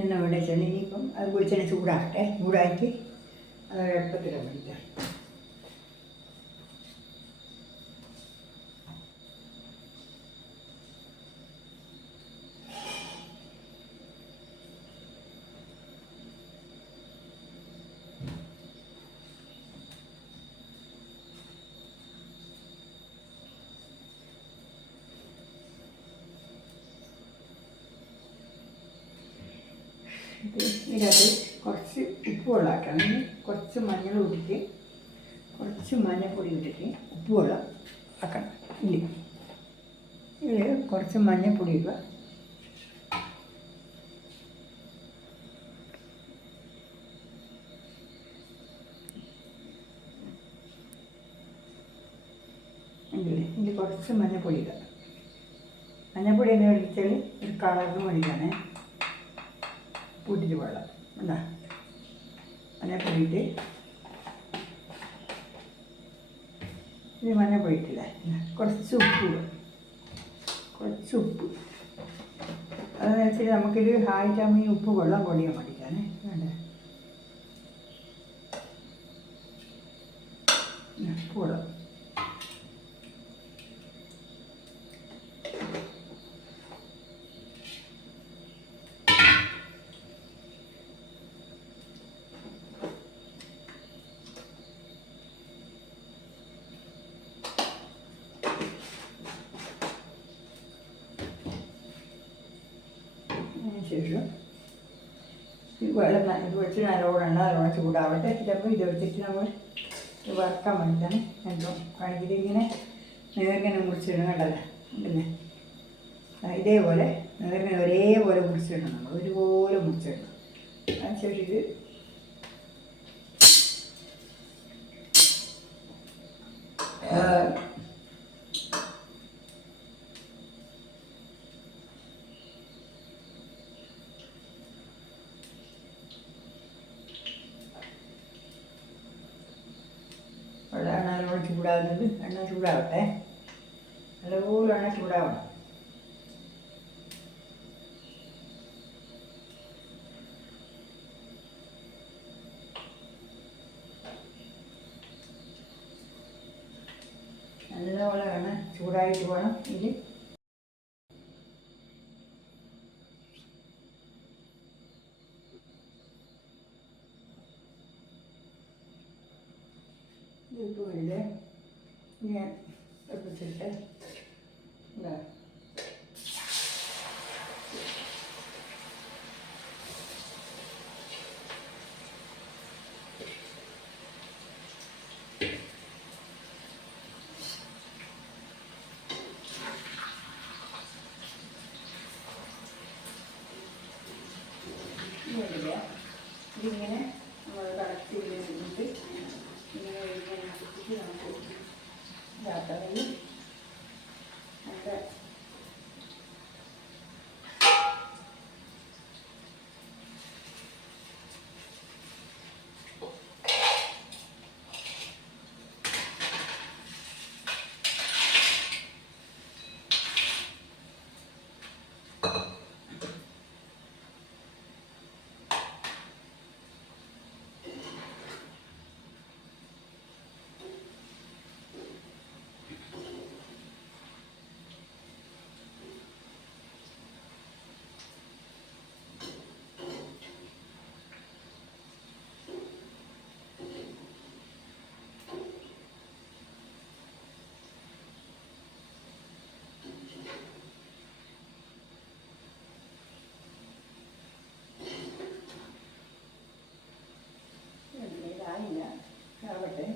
എണ്ണ വെളിച്ചെണ്ണ ഇനിയിപ്പം അത് വെളിച്ചെണ്ണ ചൂടാക്കട്ടെ. ചൂടാക്കി അത് എളുപ്പത്തിലാണ് വേണ്ടിയിട്ട്. ഇതിനകത്ത് കുറച്ച് ഉപ്പ് വെള്ളമാക്കണം. കുറച്ച് മഞ്ഞൾ ഇട്ടിട്ട് കുറച്ച് മഞ്ഞൾപ്പൊടി ഇട്ടിട്ട് ഉപ്പ് വെള്ളം ആക്കണം. ഇല്ല, ഇതിൽ കുറച്ച് മഞ്ഞൾപ്പൊടി ഇടുക. ഇതിൽ കുറച്ച് മഞ്ഞൾപ്പൊടി ഇടുക. മഞ്ഞൾപ്പൊടി എന്നെ ഒഴിച്ചാൽ ഒരു കളറിന് വേണ്ടിയിട്ടാണ്. കൂട്ടിയിട്ട് വെള്ളം എന്താ മഞ്ഞൾപ്പൊടിയിട്ട് ഇത് മഞ്ഞൾപ്പൊടിയിട്ടില്ല. കുറച്ച് ഉപ്പ് അതെന്ന് വെച്ചാൽ നമുക്കൊരു ഹായിട്ടാകുമ്പോൾ ഈ ഉപ്പ് വെള്ളം പൊടിയാൻ വേണ്ടിയിട്ടാണ്. വേണ്ട ഉപ്പ് വെള്ളം ശേഷം വെള്ളം വെച്ച് നല്ലോണം ചൂടാവട്ടെ. ചിലപ്പോൾ ഇത് വെച്ചിട്ട് നമ്മൾ വറുക്കാൻ വേണ്ടിയിട്ടാണ് രണ്ടും കാണിക്കുന്നത്. ഇങ്ങനെ നേർങ്ങനെ മുറിച്ചിടണമല്ല, പിന്നെ ഇതേപോലെ നേർങ്ങനെ ഒരേപോലെ മുറിച്ചിടണം. നമ്മൾ ഒരുപോലെ മുറിച്ചിടണം. അതിനുശേഷം ഇത് വെള്ളം നല്ലോണം ചൂടാകുന്നത്. എണ്ണ ചൂടാവട്ടെ, നല്ലപോലെ എണ്ണ ചൂടാവണം. നല്ലപോലെ എണ്ണ ചൂടായിട്ട് വേണം ഇത് ഇപ്പോൾ ഇതിൽ ഞാൻ വെച്ചിട്ട് എന്താ ഇതിങ്ങനെ നമ്മൾ കറക്റ്റ് ചെയ്തിട്ട് ഇങ്ങനെ ഒഴിക്കാനായിട്ട് നമുക്ക് ഇതാക്കണമെങ്കിൽ നല്ല ആവട്ടെ.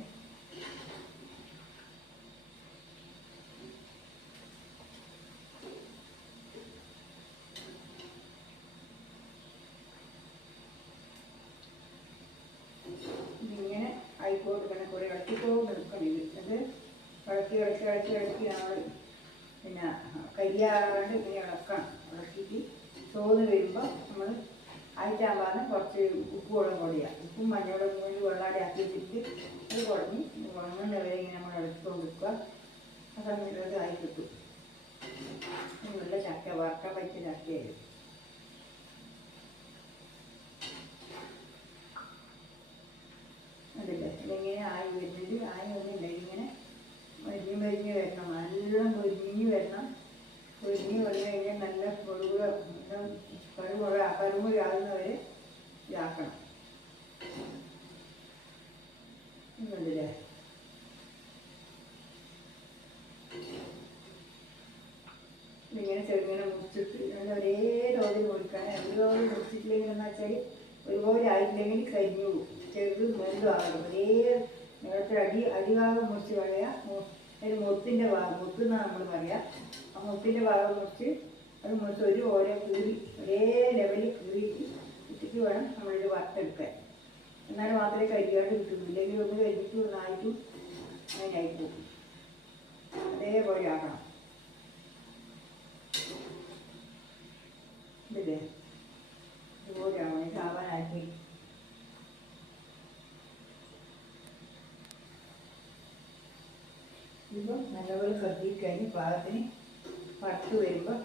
ഇതിങ്ങനെ ആയിക്കോട്ട് പിന്നെ കുറേ ഇളക്കിക്കോണ്ട് നിൽക്കണം. ഇത് ഇളക്കി നമ്മൾ പിന്നെ കരിയാണ്ട് ഇങ്ങനെ ഇളക്കണം. ഇളക്കിയിട്ട് തോന്ന് വരുമ്പോൾ നമ്മൾ ആയിട്ടാകുമ്പോൾ കുറച്ച് ഉപ്പ് വെള്ളം പൊടിയുക. ഉപ്പും മഞ്ഞളും കൂടി വെള്ളാടി ആക്കി വെച്ചിട്ട് അത് കുടഞ്ഞ് ഉണങ്ങുന്ന വരെ ഇങ്ങനെ നമ്മൾ എടുത്തുകൊണ്ട് നിൽക്കുക. ആ സമയത്ത് അത് ആയി കിട്ടും. നല്ല ചക്ക വറുക്കാൻ പറ്റിയ ചക്കയായിരുന്നു. പൊരിഞ്ഞ് വരണം, നല്ലോണം പൊരിഞ്ഞ് വരണം. പൊരിഞ്ഞ് വന്നു കഴിഞ്ഞാൽ നല്ല കറുമുറി ആകുന്നവരെ ഇതാക്കണം. ഇല്ലേ ഇങ്ങനെ ചെറുങ്ങനെ മുറിച്ചിട്ട് ഒരേ തോതിൽ മുറിക്കണം. ഒരുപാട് മുറിച്ചിട്ടില്ലെങ്കിൽ എന്ന് വെച്ചാൽ ഒരുപോലെ ആയിട്ടില്ലെങ്കിൽ കരിഞ്ഞു പോകും. ചെറുത് മെല്ലും ആകണം. ഒരേ നീളത്തിൽ അടിഭാഗം മുറിച്ച് കളയുക. അതിന് മുത്തിൻ്റെ ഭാഗം, മുത്തെന്നാണ് നമ്മൾ പറയുക. ആ മുത്തിൻ്റെ ഭാഗം മുറിച്ച് അത് മുറിച്ച് ഒരു ഓരോ കീറി ഒരേ ലെവലിൽ കീറിയിട്ട് ഇട്ടിട്ട് വേണം നമ്മളിത് വറുത്തെടുക്കാൻ. എന്നാൽ മാത്രമേ കരിയാണ്ട് കിട്ടുള്ളൂ. ഇല്ലെങ്കിൽ ഒന്ന് കരിഞ്ഞിട്ട് ഒന്നായിട്ടും അങ്ങനെ ആയിപ്പോകും. അതേപോലെ ആക്കണം. ഇല്ലേ ഇതുപോലെ ആവണം. സാവാനാക്കി ഇപ്പം നല്ലപോലെ കത്തിക്കഴിഞ്ഞ് പാകത്തിന് വറുത്ത് വരുമ്പോൾ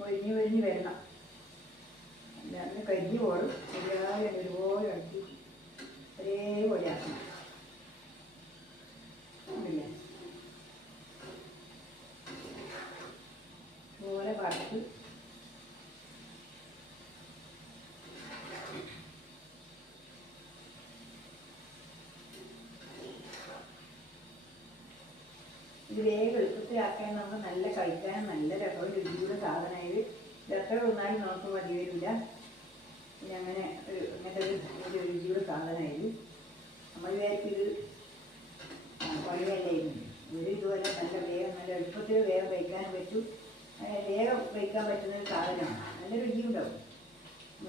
മൊരിഞ്ഞ് വരണം. അല്ലാതെ കരിഞ്ഞു പോടും. എല്ലാവരും ഒരുപോലെ ഇളക്കി ഒരേപോലെ ആക്കണം. ഇല്ലേ ഇതുപോലെ വറുത്ത് ഇത് വേഗം എളുപ്പത്തിലാക്കാൻ നമുക്ക് നല്ല കഴിക്കാൻ നല്ല രസവും രുചിയുള്ള സാധനമായത്. ഇത് എത്ര തിന്നാലും നമുക്ക് മതി വരില്ല. പിന്നെ അങ്ങനെ അങ്ങനത്തെ ഒരു രുചിയുള്ള സാധനമായത്. നമ്മൾ വിചാരിച്ചത് പണിയല്ലായിരുന്നു. ഒരു ഇതുപോലെ നല്ല എളുപ്പത്തിൽ വേഗം കഴിക്കാനും പറ്റും. വേഗം കഴിക്കാൻ പറ്റുന്നൊരു സാധനമാണ്. നല്ല രുചിയുണ്ടാവും.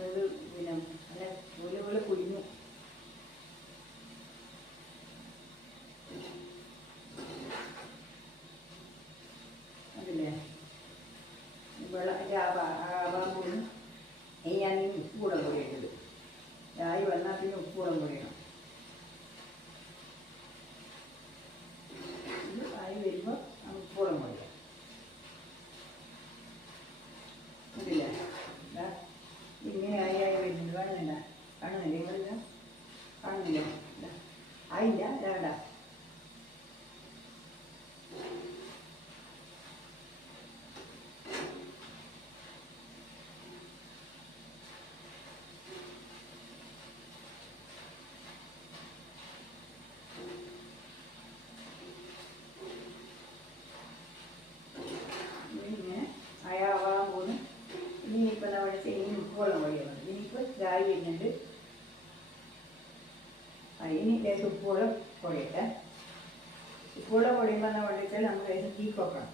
ഇത് പിന്നെ നല്ല പോലെ കുഴിഞ്ഞു. അതില്ലേ ആവാൻ പോലും ഞാൻ ഉപ്പൂടെ പൊടിയിട്ടത്. രായി വന്നാൽ പിന്നെ ഉപ്പൂടെ പൊടിയണം. ഇത് ആയി വരുമ്പോൾ ഉപ്പൂടെ പൊടിയാം. അതില്ല ഇങ്ങനെ ആയി വരുന്നത് കാണുന്നില്ല. കാണുന്നില്ല നിങ്ങളില്ല? കാണുന്നില്ല. ആയില്ല വേണ്ട. ഇനിയിപ്പോൾ നമ്മുടെ ഇനി ഉപ്പുവെള്ളം പൊടിയാണ്. ഇനിയിപ്പോൾ രായി വരുന്നുണ്ട്. ഇനി ലേശം ഉപ്പുവെള്ളം പൊടിയിട്ടെ. ഉപ്പുവെള്ളം പൊടിയുമ്പോൾ എന്താ വെച്ചാൽ നമുക്ക് ലേശം തീ വെക്കണം.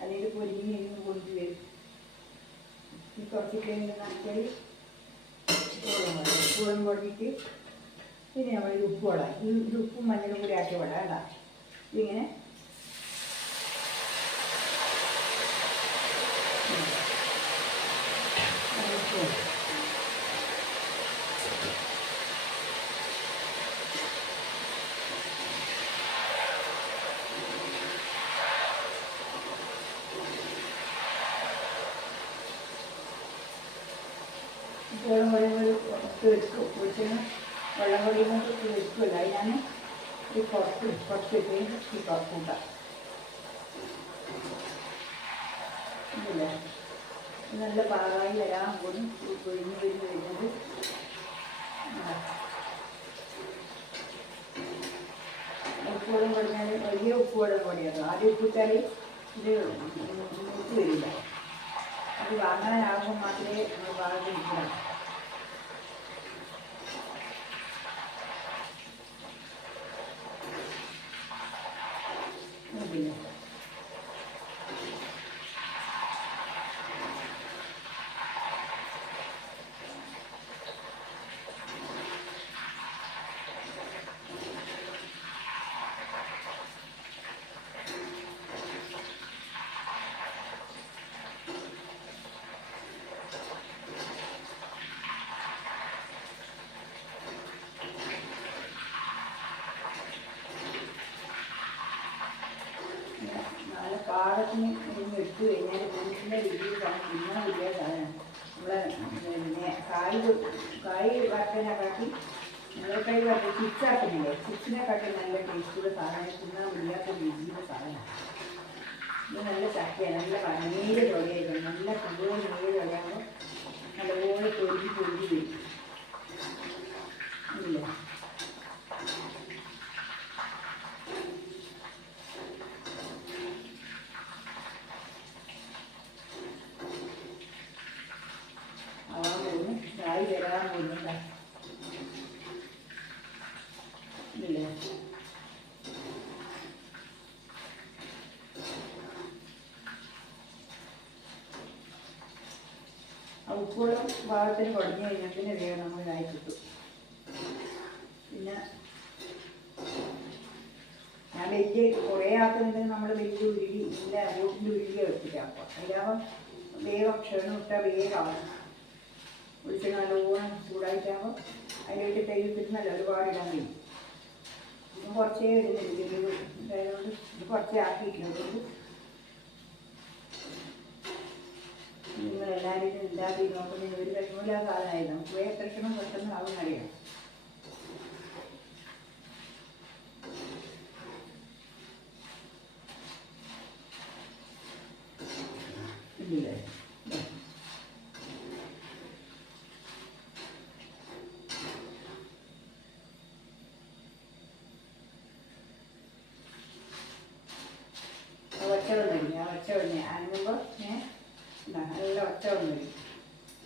അല്ലെങ്കിൽ പൊരിഞ്ഞ് പൊടിഞ്ഞ് വരും. ഈ കുറച്ചിട്ട് നടത്തിയാൽ ഉപ്പുവെള്ളം പൊടിയിട്ട് പിന്നെ നമ്മൾ ഉപ്പുവെള്ളം ഇത് ഉപ്പും മഞ്ഞളും കൂടി ആക്കിയ വെള്ളം വേണ്ട. ഇതിങ്ങനെ വെള്ളം പൊടിയുമ്പോൾ വെക്കും. കുളിച്ചിന് വെള്ളം പൊടിയുമ്പോൾ വെക്കുമല്ലോ. അതിനാണ് ഈ കുറച്ചിട്ട് ഈ കൂട്ടാം. ഇല്ലേ നല്ല പാകായി വരാൻ പോലും പൊഴിഞ്ഞ് വരുന്നത്. ഉപ്പുവെള്ളം പൊടിഞ്ഞാൽ വലിയ ഉപ്പുവെള്ളം പൊടിയാണ്. ആദ്യം ഉപ്പിട്ടാൽ ഇത് ഉപ്പ് വരില്ല. അത് വാങ്ങാനാകുമ്പോൾ മാത്രമേ നമ്മൾ വാങ്ങി നിൽക്കണം. പാകത്തിന് എടുത്തു കഴിഞ്ഞാൽ വീട്ടിലെ രീതിയിൽ തിന്നാൻ വലിയ സാധനം. നമ്മളെ പിന്നെ കായ് വറുത്തതിനെക്കാട്ടി നമ്മളൊക്കെ ഈ പറഞ്ഞ ചിപ്സ് ആക്കുന്നില്ലേ, ചിപ്സിനെക്കാട്ടും നല്ല ടേസ്റ്റുള്ള സാധനം, തിന്നാൻ വയ്യാത്ത രുചിയുള്ള സാധനമാണ്. ഇത് നല്ല ചക്കയാണ്, നല്ല നീര് തൊലയായിരിക്കണം, നല്ല കൊണ്ടുപോയി നീര് തൊലയാകുമ്പോൾ നല്ലപോലെ പൊരുതി വരും. ഇല്ല ആവാൻ പോകുന്നു, ചായ വരാൻ പോകുന്നുണ്ടാ ഇല്ലേ. ഉപ്പുവെള്ളം ഭാഗത്തിന് കുടഞ്ഞു കഴിഞ്ഞാൽ പിന്നെ വേഗം നമ്മൾ ഇതായി കിട്ടും. പിന്നെ ഞാൻ വലിയ കുറേ ആക്കുന്നുണ്ടെങ്കിൽ നമ്മൾ വലിയ ഉരുളി ഇല്ല റോട്ടിൻ്റെ ഉരുളി വെച്ചിട്ടാക്കുക. അതിലാകുമ്പോൾ വേഗം ക്ഷണം ഇട്ടാൽ വേഗം ആവും. ഒഴിച്ച് നല്ലോണം ചൂടായിട്ടാകുമ്പോൾ അതിലേക്ക് തൈര് കിട്ടുന്നല്ല ഒരുപാട് ഇടാൻ കഴിയും. ഇപ്പം കുറച്ചേ ഇടുന്നില്ല, ഇതായതുകൊണ്ട് ഇത് കുറച്ചേ ആക്കിയിട്ടില്ല. അതുകൊണ്ട് നിങ്ങളെല്ലാവരും ഇത് ഉണ്ടാക്കി നോക്കുന്നത് ഒരു വിഷമമില്ലാത്ത സാധനമായിരുന്നു. നമുക്ക് വേറെ എത്ര ക്ഷണം പെട്ടെന്ന് ആവുമെന്നറിയാം. ഇല്ലേ ഒച്ചവെള്ളം ആ ഒച്ചവെള്ളം അനങ്ങുമ്പോൾ നല്ല ഒച്ചവെള്ളം വരും.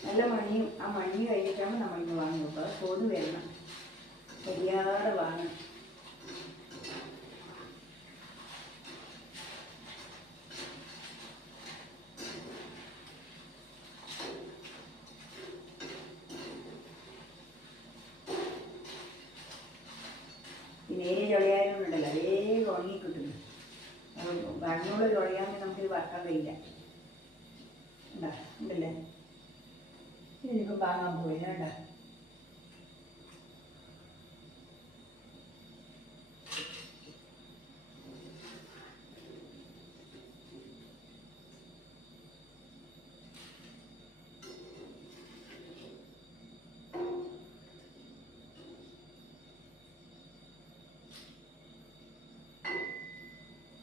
നല്ല മണിയും ആ മണി കഴിഞ്ഞിട്ടാകുമ്പോൾ നമ്മളിന്ന് വാങ്ങി നോക്കുക. തോന്ന് വരണം, ശരിയാതെ വാങ്ങണം. പിന്നെ ഏരി ചൊളിയായാലും ഉണ്ടല്ലോ വേഗം ഉണങ്ങി കിട്ടുന്നു. കണ്ണൂർ ചൊളിയാണെങ്കിൽ നമുക്കിത് വറക്കാൻ കഴിയില്ല. ഉണ്ടല്ലേ, ഇതിനിപ്പോൾ വാങ്ങാൻ പോയില്ല. ഉണ്ടാ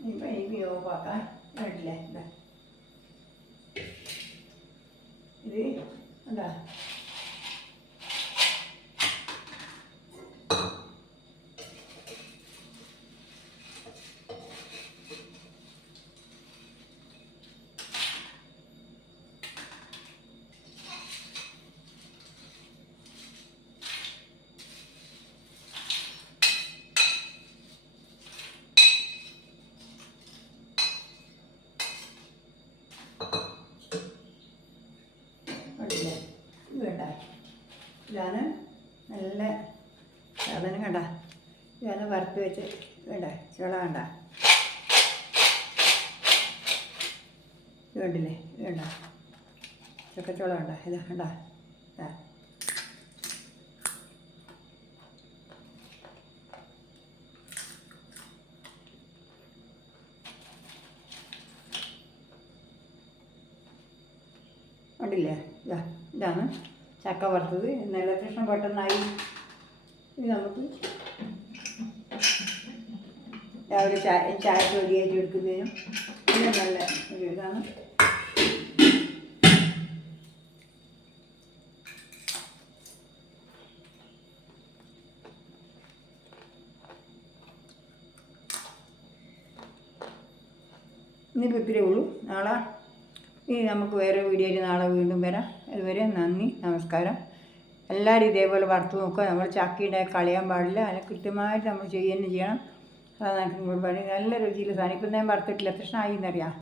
ഇപ്പം എനിക്ക് യോഗാക്കാൻ വേണ്ടില്ലേ. എന്താ ഇത് എന്താ വേണ്ട. ഇതാണ് നല്ല സാധനം കണ്ട, ഇതാണ് വറുത്ത് വെച്ച് വേണ്ട ചുള കണ്ട, ഇത് വേണ്ടില്ലേ, വേണ്ട ചക്കച്ചുള വേണ്ട, ഇത് കണ്ട കണ്ടില്ലേ. ഇതാണ് ചക്ക വറുത്തത്. നല്ല കഷ്ണം പെട്ടെന്നായി. ഇത് നമുക്ക് രാവിലെ ചായക്ക് റെഡിയായിട്ട് എടുക്കുന്നതിനും പിന്നെ നല്ല ഒരു ഇതാണ്. ഇന്നിപ്പോൾ ഇത്രയേ ഉള്ളൂ. നാളെ ഇനി നമുക്ക് വേറെ വീഡിയോയിൽ നാളെ വീണ്ടും വരാം. അതുവരെ നന്ദി, നമസ്കാരം. എല്ലാവരും ഇതേപോലെ വറുത്ത് നോക്കുക. നമ്മൾ ചക്കയുടെ കളയാൻ പാടില്ല, അതിന് കൃത്യമായിട്ട് നമ്മൾ ചെയ്യുക തന്നെ ചെയ്യണം. അതാണ് നമുക്ക് പണി. നല്ല രുചിയിൽ സാധനം. ഇപ്പം ഞാൻ വറുത്തിട്ടില്ല, എത്ര ആയി എന്നറിയാം.